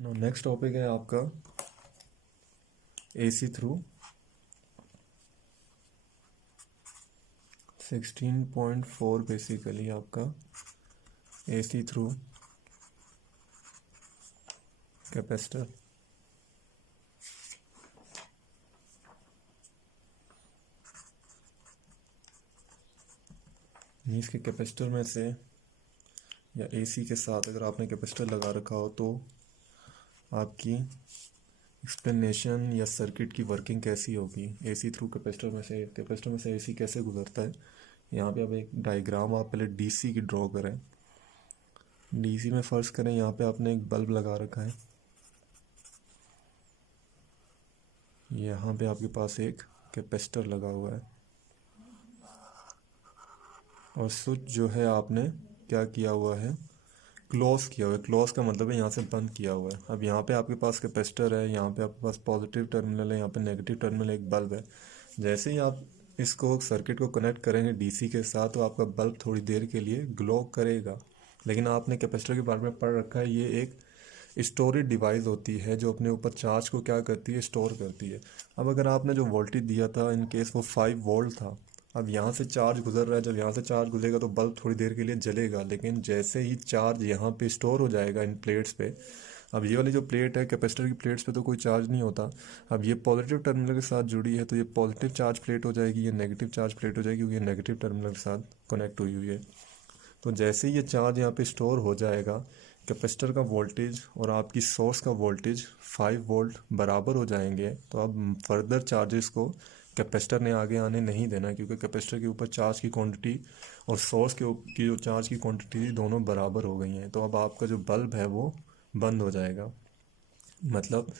Next topic है आपका AC through 16.4 basically आपका एसी थ्रू कैपेसिटर। मीन्स के कैपेसिटर में से या एसी के साथ अगर आपने कैपेसिटर लगा रखा हो तो आपकी एक्सप्लेनेशन या सर्किट की वर्किंग कैसी होगी। एसी थ्रू कैपेसिटर में से एसी कैसे गुजरता है। यहाँ पे आप एक डायग्राम आप पहले डीसी की ड्रॉ करें। डीसी में फ़र्ज़ करें यहाँ पे आपने एक बल्ब लगा रखा है, यहाँ पे आपके पास एक कैपेसिटर लगा हुआ है और स्विच जो है आपने क्या किया हुआ है, क्लोज किया हुआ है। क्लोज का मतलब है यहाँ से बंद किया हुआ है। अब यहाँ पे आपके पास कैपेसिटर है, यहाँ पे आपके पास पॉजिटिव टर्मिनल है, यहाँ पे नेगेटिव टर्मिनल, एक बल्ब है। जैसे ही आप इसको सर्किट को कनेक्ट करेंगे डीसी के साथ तो आपका बल्ब थोड़ी देर के लिए ग्लो करेगा। लेकिन आपने कैपेसिटर के बारे में पढ़ रखा है, ये एक स्टोरेज डिवाइस होती है जो अपने ऊपर चार्ज को क्या करती है, स्टोर करती है। अब अगर आपने जो वोल्टेज दिया था इन केस वो 5 वोल्ट था, अब यहाँ से चार्ज गुजर रहा है, जब यहाँ से चार्ज गुजरेगा तो बल्ब थोड़ी देर के लिए जलेगा। लेकिन जैसे ही चार्ज यहाँ पे स्टोर हो जाएगा इन प्लेट्स पे, अब ये वाली जो प्लेट है कैपेसिटर की प्लेट्स पे तो कोई चार्ज नहीं होता। अब ये पॉजिटिव टर्मिनल के साथ जुड़ी है तो ये पॉजिटिव चार्ज प्लेट हो जाएगी, ये नेगेटिव चार्ज प्लेट हो जाएगी क्योंकि ये नेगेटिव टर्मिनल के साथ कनेक्ट हुई हुई है। तो जैसे ही ये चार्ज यहाँ पे स्टोर हो जाएगा, कैपेसिटर का वोल्टेज और आपकी सोर्स का वोल्टेज 5 वोल्ट बराबर हो जाएंगे। तो अब फर्दर चार्जेस को कैपेसिटर ने आगे आने नहीं देना क्योंकि कैपेसिटर के ऊपर चार्ज की क्वांटिटी और सोर्स की जो चार्ज की क्वांटिटी दोनों बराबर हो गई हैं। तो अब आपका जो बल्ब है वो बंद हो जाएगा। मतलब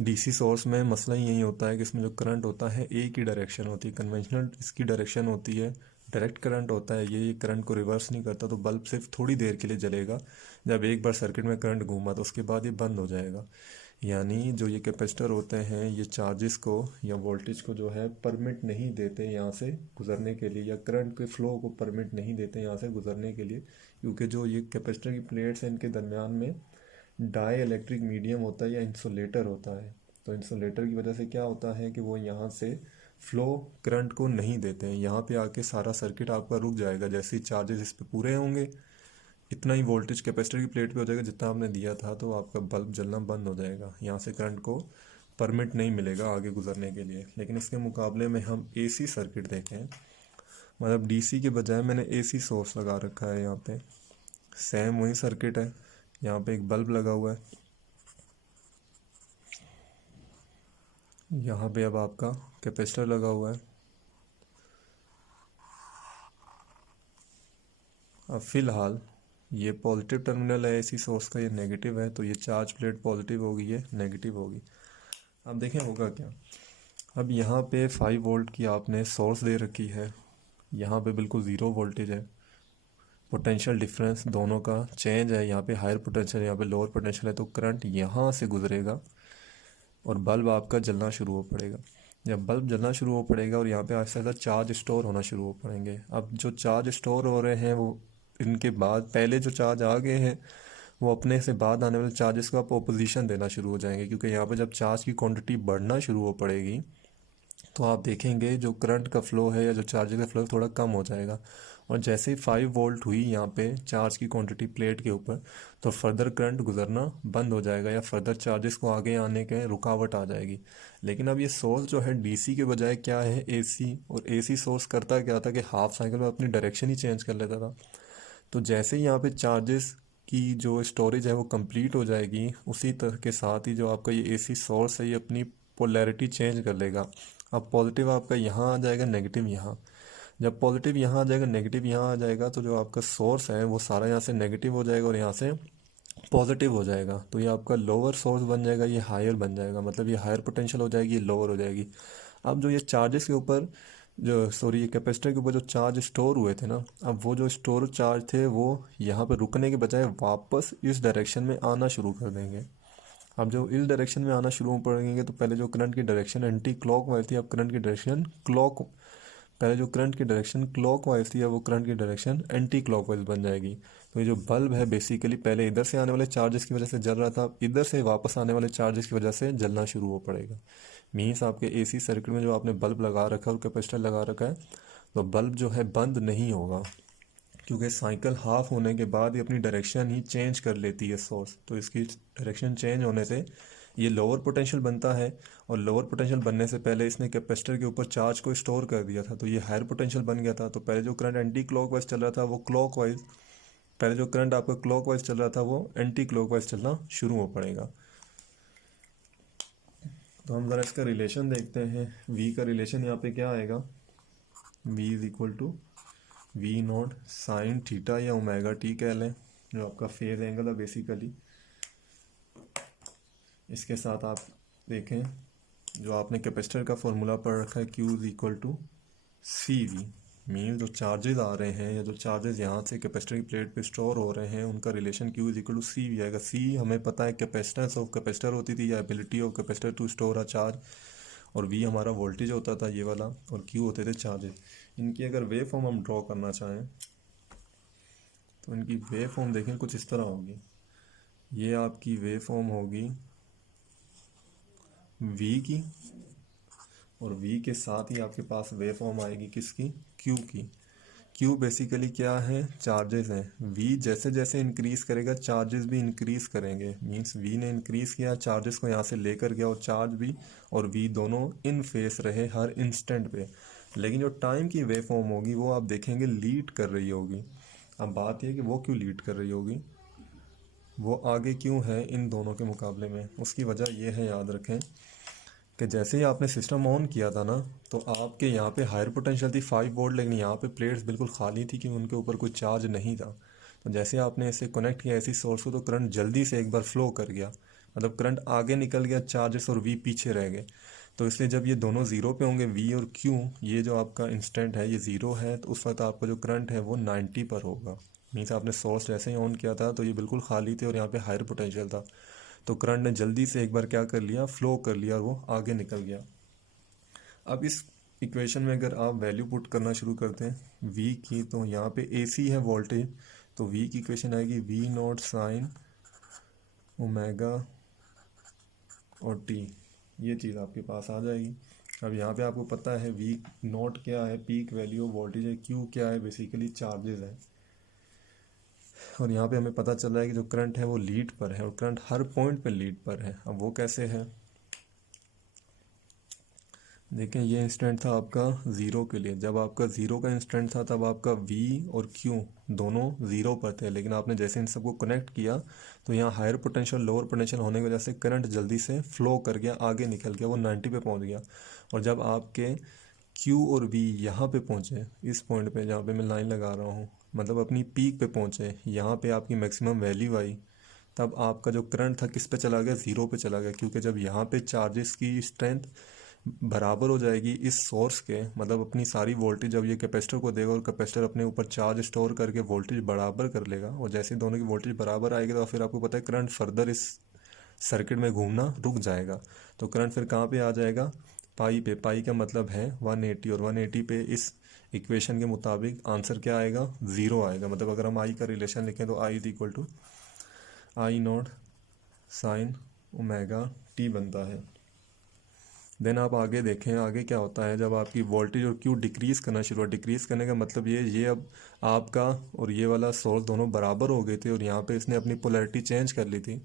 डीसी सोर्स में मसला यही होता है कि इसमें जो करंट होता है एक ही डायरेक्शन होती है। कन्वेंशनल इसकी डायरेक्शन होती है, डायरेक्ट करंट होता है, ये करंट को रिवर्स नहीं करता। तो बल्ब सिर्फ थोड़ी देर के लिए जलेगा। जब एक बार सर्किट में करंट घूमा तो उसके बाद ये बंद हो जाएगा। यानी जो ये कैपेसिटर होते हैं ये चार्जेस को या वोल्टेज को जो है परमिट नहीं देते यहाँ से गुजरने के लिए, या करंट के फ्लो को परमिट नहीं देते यहाँ से गुजरने के लिए। क्योंकि जो ये कैपेसिटर की प्लेट्स हैं इनके दरमियान में डाई इलेक्ट्रिक मीडियम होता है या इंसुलेटर होता है। तो इंसुलेटर की वजह से क्या होता है कि वो यहाँ से फ्लो करंट को नहीं देते हैं। यहाँ पे आके सारा सर्किट आपका रुक जाएगा। जैसे ही चार्जेस इस पे पूरे होंगे इतना ही वोल्टेज कैपेसिटर की प्लेट पे हो जाएगा जितना आपने दिया था, तो आपका बल्ब जलना बंद हो जाएगा। यहाँ से करंट को परमिट नहीं मिलेगा आगे गुजरने के लिए। लेकिन इसके मुकाबले में हम एसी सर्किट देखें, मतलब डीसी के बजाय मैंने एसी सोर्स लगा रखा है। यहाँ पे सेम वही सर्किट है, यहाँ पे एक बल्ब लगा हुआ है, यहाँ पे अब आपका कैपेसिटर लगा हुआ है। अब फिलहाल ये पॉजिटिव टर्मिनल है एसी सोर्स का, ये नेगेटिव है, तो ये चार्ज प्लेट पॉजिटिव होगी, ये नेगेटिव होगी। अब देखें होगा क्या। अब यहाँ पे 5 वोल्ट की आपने सोर्स दे रखी है, यहाँ पे बिल्कुल ज़ीरो वोल्टेज है। पोटेंशियल डिफरेंस दोनों का चेंज है, यहाँ पे हायर पोटेंशियल यहाँ पे लोअर पोटेंशियल है, तो करंट यहाँ से गुजरेगा और बल्ब आपका जलना शुरू हो पड़ेगा। जब बल्ब जलना शुरू हो पड़ेगा और यहाँ पे आहिस्ता आहिस्ता चार्ज स्टोर होना शुरू हो पड़ेंगे। अब जो चार्ज स्टोर हो रहे हैं वो इनके बाद पहले जो चार्ज आ गए हैं वो अपने से बाद आने वाले चार्जेस को आप ऑपोजिशन देना शुरू हो जाएंगे। क्योंकि यहाँ पे जब चार्ज की क्वांटिटी बढ़ना शुरू हो पड़ेगी तो आप देखेंगे जो करंट का फ्लो है या जो चार्ज का फ्लो थोड़ा कम हो जाएगा। और जैसे ही 5 वोल्ट हुई यहाँ पे चार्ज की क्वांटिटी प्लेट के ऊपर, तो फर्दर करंट गुजरना बंद हो जाएगा या फर्दर चार्जेस को आगे आने के रुकावट आ जाएगी। लेकिन अब ये सोर्स जो है डीसी के बजाय क्या है, एसी। और एसी सोर्स करता क्या था कि हाफ साइकिल में अपनी डायरेक्शन ही चेंज कर लेता था। तो जैसे ही यहाँ पे चार्जेस की जो स्टोरेज है वो कंप्लीट हो जाएगी, उसी तरह के साथ ही जो आपका ये एसी सोर्स है ये अपनी पोलैरिटी चेंज कर लेगा। अब पॉजिटिव आपका यहाँ आ जाएगा, नेगेटिव यहाँ। जब पॉजिटिव यहाँ आ जाएगा, नेगेटिव यहाँ आ जाएगा, तो जो आपका सोर्स है वो सारा यहाँ से नेगेटिव हो जाएगा और यहाँ से पॉजिटिव हो जाएगा। तो ये आपका लोअर सोर्स बन जाएगा, ये हायर बन जाएगा। मतलब ये हायर पोटेंशियल हो जाएगी, ये लोअर हो जाएगी। अब जो ये चार्जेस के ऊपर ये कैपेसिटर के ऊपर जो चार्ज स्टोर हुए थे ना, अब वो जो स्टोर चार्ज थे वो यहाँ पे रुकने के बजाय वापस इस डायरेक्शन में आना शुरू कर देंगे। अब जो इस डायरेक्शन में आना शुरू पड़ेंगे तो पहले जो करंट की डायरेक्शन एंटी क्लॉक वाइज थी, अब करंट की डायरेक्शन पहले जो करंट की डायरेक्शन क्लॉक वाइज थी, अब वो करंट की डायरेक्शन एंटी क्लॉक वाइज बन जाएगी। तो ये जो बल्ब है बेसिकली पहले इधर से आने वाले चार्जेस की वजह से जल रहा था, इधर से वापस आने वाले चार्जेस की वजह से जलना शुरू हो पड़ेगा। मीन्स आपके एसी सर्किट में जो आपने बल्ब लगा रखा है और कैपेसिटर लगा रखा है, तो बल्ब जो है बंद नहीं होगा, क्योंकि साइकिल हाफ होने के बाद ये अपनी डायरेक्शन ही चेंज कर लेती है सोर्स। तो इसकी डायरेक्शन चेंज होने से ये लोअर पोटेंशियल बनता है, और लोअर पोटेंशियल बनने से पहले इसने कैपेसिटर के ऊपर चार्ज को स्टोर कर दिया था, तो ये हायर पोटेंशियल बन गया था। तो पहले जो करंट एंटी क्लॉकवाइज चल रहा था वो क्लॉकवाइज, पहले जो करंट आपका क्लॉकवाइज चल रहा था वो एंटी क्लॉकवाइज चलना शुरू हो पड़ेगा। तो हम ज़रा इसका रिलेशन देखते हैं। V का रिलेशन यहाँ पे क्या आएगा, V is equal to V naught sine theta या ओमेगा टी कह लें, जो आपका फेज एंगल है बेसिकली। इसके साथ आप देखें जो आपने कैपेसिटर का फॉर्मूला पढ़ रखा है, Q is equal to C V. Mean जो चार्जेस आ रहे हैं या जो चार्जेस यहाँ से कैपेसिटर की प्लेट पे स्टोर हो रहे हैं, उनका relation Q is equal to C V आएगा। सी हमें पता है कैपेसिटेंस ऑफ कैपेसिटर होती थी, या ability of capacitor to store a charge, और V हमारा वोल्टेज होता था ये वाला, और Q होते थे चार्जेस। इनकी अगर वेव फॉर्म हम ड्रॉ करना चाहें तो इनकी वेव फॉर्म देखें कुछ इस तरह होगी। ये आपकी वेव फॉर्म होगी V की, और V के साथ ही आपके पास वेव फॉर्म आएगी किसकी, Q की। Q बेसिकली क्या है, चार्जेस हैं। V जैसे जैसे इंक्रीज करेगा चार्जेस भी इंक्रीज करेंगे। मींस V ने इंक्रीज किया, चार्जेस को यहाँ से लेकर गया, और चार्ज भी और V दोनों इन फेस रहे हर इंस्टेंट पे। लेकिन जो टाइम की वेव फॉर्म होगी वो आप देखेंगे लीड कर रही होगी। अब बात यह कि वो क्यों लीड कर रही होगी, वो आगे क्यों है इन दोनों के मुकाबले में, उसकी वजह यह है, याद रखें कि जैसे ही आपने सिस्टम ऑन किया था ना, तो आपके यहाँ पे हायर पोटेंशियल थी 5 वोल्ट, लेकिन यहाँ पे प्लेट्स बिल्कुल खाली थी कि उनके ऊपर कोई चार्ज नहीं था। तो जैसे आपने इसे कनेक्ट किया इसी सोर्स को, तो करंट जल्दी से एक बार फ्लो कर गया, मतलब करंट आगे निकल गया, चार्जेस और V पीछे रह गए। तो इसलिए जब ये दोनों ज़ीरो पे होंगे, V और Q, ये जो आपका इंस्टेंट है ये ज़ीरो है, तो उस वक्त आपका जो करंट है वो 90 पर होगा। मीन्स आपने सोर्स जैसे ही ऑन किया था तो ये बिल्कुल खाली थे और यहाँ पे हायर पोटेंशियल था, तो करंट ने जल्दी से एक बार क्या कर लिया, फ्लो कर लिया, और वो आगे निकल गया। अब इस इक्वेशन में अगर आप वैल्यू पुट करना शुरू करते हैं V की, तो यहाँ पे AC है वोल्टेज, तो V की इक्वेशन आएगी V नॉट साइन ओमेगा और T, ये चीज़ आपके पास आ जाएगी। अब यहाँ पे आपको पता है V नॉट क्या है, पीक वैल्यू वोल्टेज है, Q क्या है, बेसिकली चार्जेस है, और यहाँ पे हमें पता चल रहा है कि जो करंट है वो लीड पर है, और करंट हर पॉइंट पे लीड पर है। अब वो कैसे है, देखें ये इंस्टेंट था आपका ज़ीरो के लिए। जब आपका ज़ीरो का इंस्टेंट था तब आपका V और Q दोनों ज़ीरो पर थे, लेकिन आपने जैसे इन सबको कनेक्ट किया तो यहाँ हायर पोटेंशियल लोअर पोटेंशियल होने की वजह से करंट जल्दी से फ्लो कर गया, आगे निकल गया, वो 90 पे पहुँच गया। और जब आपके Q और V यहाँ पे पहुँचे, इस पॉइंट पे जहाँ पे मैं लाइन लगा रहा हूँ, मतलब अपनी पीक पे पहुँचे, यहाँ पे आपकी मैक्सिमम वैल्यू आई, तब आपका जो करंट था किस पे चला गया, ज़ीरो पे चला गया। क्योंकि जब यहाँ पे चार्जेस की स्ट्रेंथ बराबर हो जाएगी इस सोर्स के, मतलब अपनी सारी वोल्टेज जब ये कैपेसिटर को देगा और कैपेसिटर अपने ऊपर चार्ज स्टोर करके वोल्टेज बराबर कर लेगा, और जैसे दोनों की वोल्टेज बराबर आएगी तो फिर आपको पता है करंट फर्दर इस सर्किट में घूमना रुक जाएगा। तो करंट फिर कहाँ पे आ जाएगा, पाई पे। पाई का मतलब है 180, और 180 पे इस इक्वेशन के मुताबिक आंसर क्या आएगा, ज़ीरो आएगा। मतलब अगर हम आई का रिलेशन लिखें तो I is equal to I not sign omega T बनता है। देन आप आगे देखें, आगे क्या होता है जब आपकी वोल्टेज और Q डिक्रीज़ करना शुरू हुआ। डिक्रीज़ करने का मतलब ये अब आपका और ये वाला सोर्स दोनों बराबर हो गए थे, और यहाँ पे इसने अपनी पोलैरिटी चेंज कर ली थी।